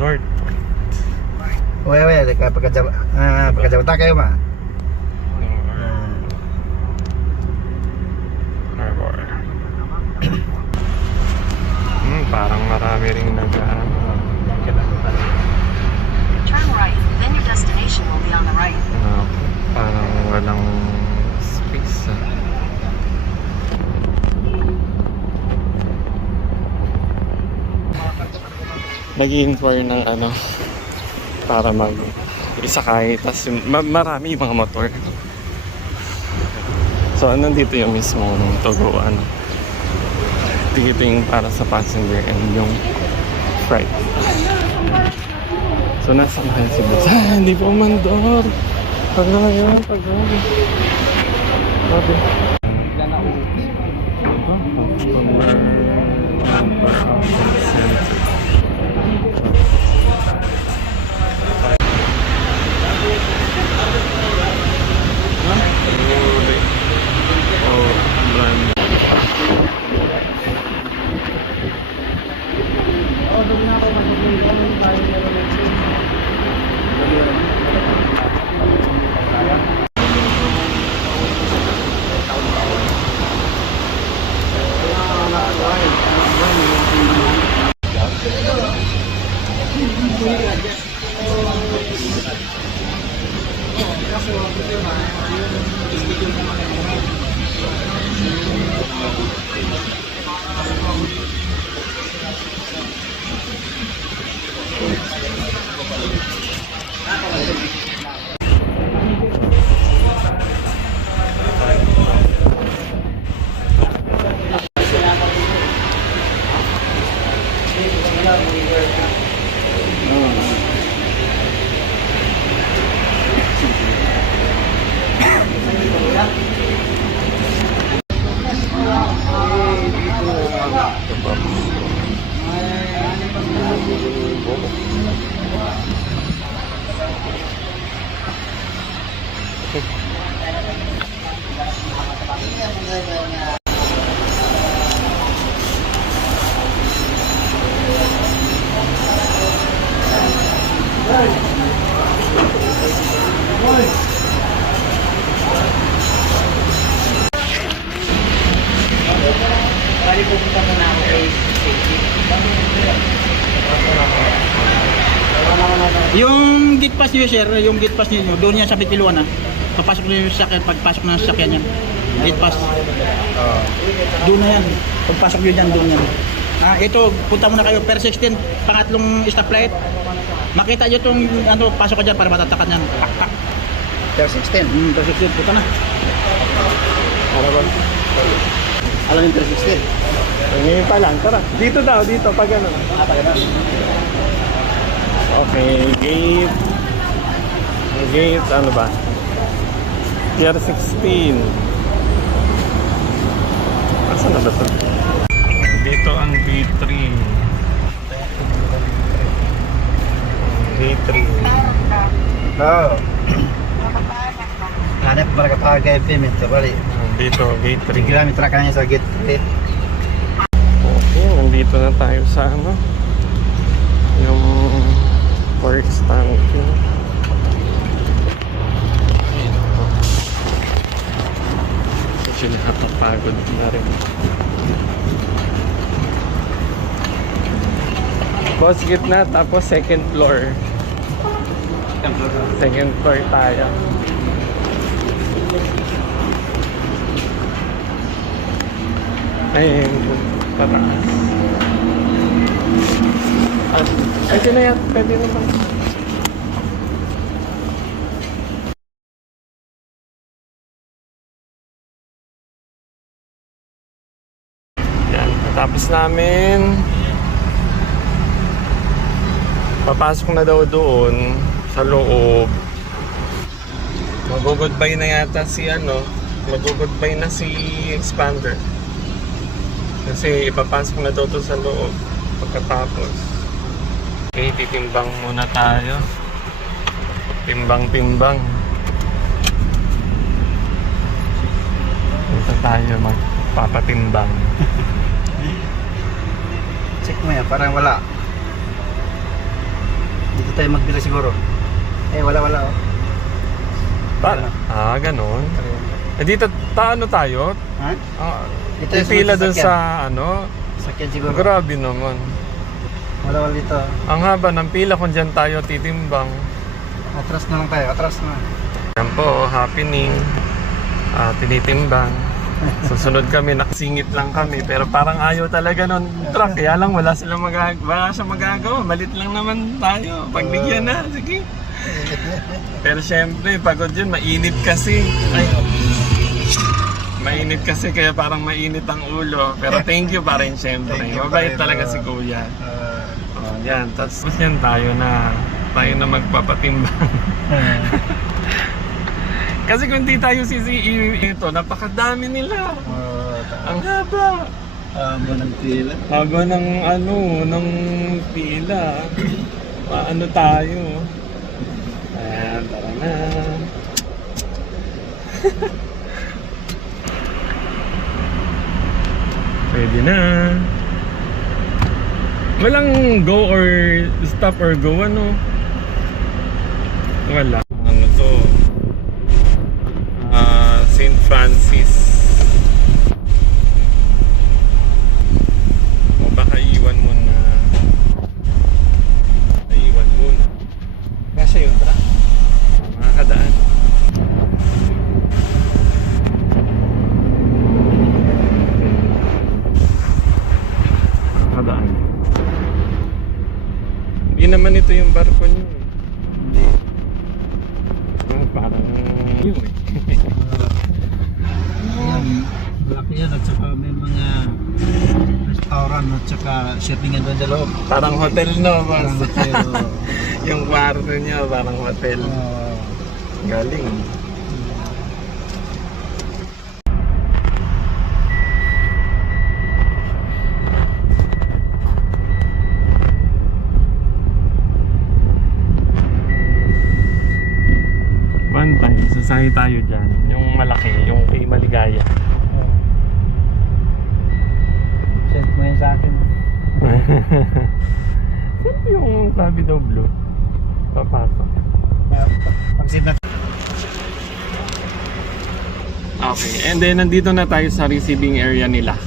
North. Wala, pagkajabata kayo ma. Harbor. Parang marami ring nag-ano. Turn right, then your destination will be on the right. Parang walang space. Nag-i-inquire ng ano para mag-isakay, tas marami mga motor. So nandito yung mismong tuguan. Ticketing para sa passenger and yung freight. So nasa kaya si Bus. Hindi po mandor. Pag-ngayon. Sabi. Yung gate pass niyo, sir, yung gate pass niyo, doon yan sa Pitiluan, papasok niyo yung sakyan, pagpasok ng sakyan yan. Gate pass. Doon na yan. Pagpasok niyo dyan, doon yan. Ito, punta muna kayo, per 16, pangatlong stoplight. Makita niyo itong, pasok ka dyan para matatakan yan. Per 16. Per 16, punta na. Alam yung per 16. Ngayon pa lang, tara. Dito daw, dito, pag ano. Okay, gate, ano ba? Tier 16. Asan na ba ito? Dito ang B3. B3. Oo. Hanap para kapag payment bali. Dito, gate 3. Tigilami trakannya sa gate 3. Okay, nandito na tayo sa ano, yung pork stand. Ayun po. So nakakapagod na rin. Boss, gitna, tapos second floor. Second floor tayo. Ayun, pataas. Ay, na yan. Pwede naman. Yan, tapos namin. Papasok na daw doon sa loob. Mag-goodbye na yata si mag-goodbye na si Expander. Kasi ipapasok na daw to sa loob pagkatapos. Okay, titimbang muna tayo. Timbang-timbang. Dito tayo magpapatimbang. Check mo yan, parang wala. Dito tayo magbili siguro. Wala oh. Ganon. Eh dito, ano tayo? Ha? Dito Yung pila dun sa sakyan siguro. grabe naman. Wala dito. Ang haba ng pila kung dyan tayo titimbang. Atras na lang tayo, atras na. Yan po, happening. Tinitimbang. Susunod kami, nakasingit lang kami. Pero parang ayaw talaga nun truck. Kaya lang wala siyang magagawa. Malit lang naman tayo. Pagbigyan na, sige. Pero syempre, pagod yun, mainit kasi. Mainit kasi kaya parang mainit ang ulo. Pero thank you pa rin syempre. Mabait talaga si Kuya. Yan, tapos yan tayo na magpapatimbang. Kasi kung di tayo ito, napakadami nila. Ang haba. Haba ng pila. Haba ng ng pila. Paano tayo? Ayan, tara na. Pwede na. Walang go or stop or go, ano? Wala. Ano to? St. Francis. O baka iwan muna. Iwan muna. Kasya yun, tra? Makakadaan. Makakadaan. Hindi naman ito yung barko niyo. Hindi. Parang yun eh. Malaki yan at saka may mga restaurant at saka shoppingan doon sa loob. Parang hotel, no? Parang hotel. Yung kwarto niya parang hotel. Galing. One time, sasakay tayo dyan. Yung malaki, yung kay Maligaya. Send mo yan sa akin. Saan yung sabi daw blue? Papasok. Pag-send natin. Okay, and then nandito na tayo sa receiving area nila.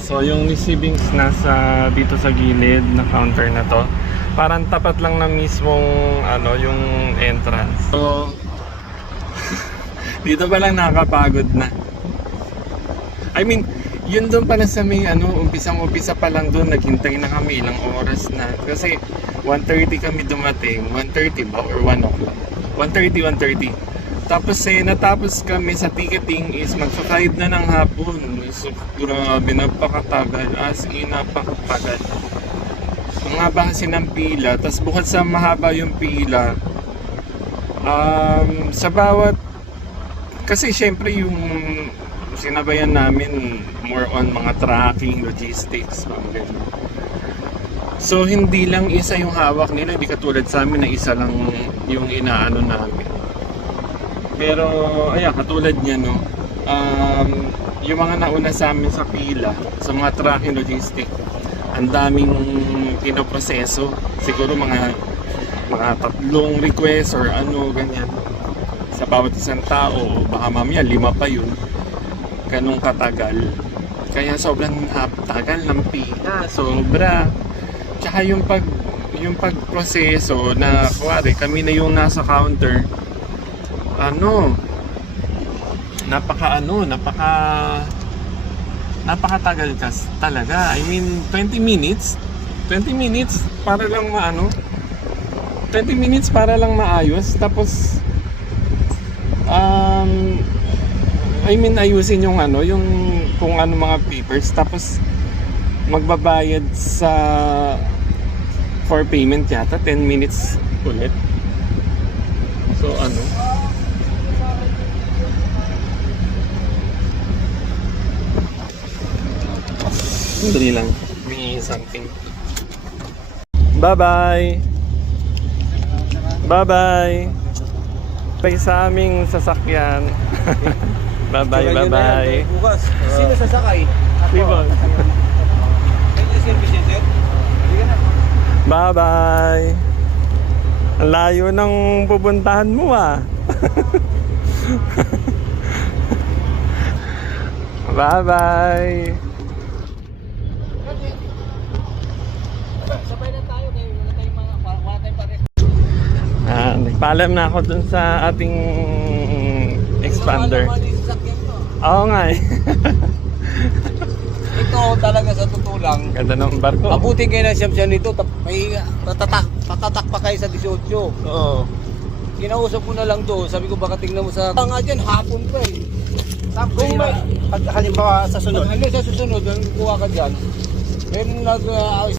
So yung receiving nasa dito sa gilid na counter na to. Parang tapat lang na mismong yung entrance. So dito pa lang nakakapagod na. I mean, yun doon pala sa may umpisang-umpisa pa lang doon, naghintay na kami ilang oras na. Kasi 1:30 kami dumating, 1:30 ba or 1 o'clock? 1:30. Tapos natapos kami sa ticketing is magsa-5 na ng hapon. So grabe, napakatagal. As in, napakatagal. Ang haba kasi ng pila, tapos bukod sa mahaba yung pila, sa bawat, kasi syempre yung sinabayan namin more on mga tracking, logistics, mga ganun. So hindi lang isa yung hawak nila, hindi katulad sa amin na isa lang yung inaano namin. Pero ayan, katulad niya yung mga nauna sa amin sa pila, sa mga tracking, logistics, ang daming pinoproseso. Siguro mga 3 request or ganyan sa bawat isang tao. Baka mamaya 5 pa yun. Ganong katagal. Kaya sobrang tagal ng pila. Sobra. Tsaka yung pagproseso na kuwari kami na yung nasa counter, napakatagal talaga. I mean, 20 minutes para lang 20 minutes para lang maayos. Tapos ayusin yung yung kung mga papers. Tapos magbabayad for payment yata 10 minutes ulit. So dali lang. May something. Bye-bye! Bye-bye! Tayo sa aming sasakyan. Bye-bye, bye-bye. Bukas. Sino sasakay? Sibon. Service center? Bye-bye! Ang layo ng pupuntahan mo ah. Bye-bye. Sabay na tayo kayo. Wala tayong pares. Nagpaalam na ako dun sa ating expander. Oo nga eh. Ito talaga sa totoo lang. Ganda ng barko. Abutin kayo ng siyam-siyam nito. May tatatak pa kayo sa 18. Oo. Kinausap ko na lang to. Sabi ko baka tingnan mo sa... Nga dyan, hapon pa eh. Kung may... Pag halimbawa sa sunod. Sa susunod, kuha ka dyan. May nag-aawis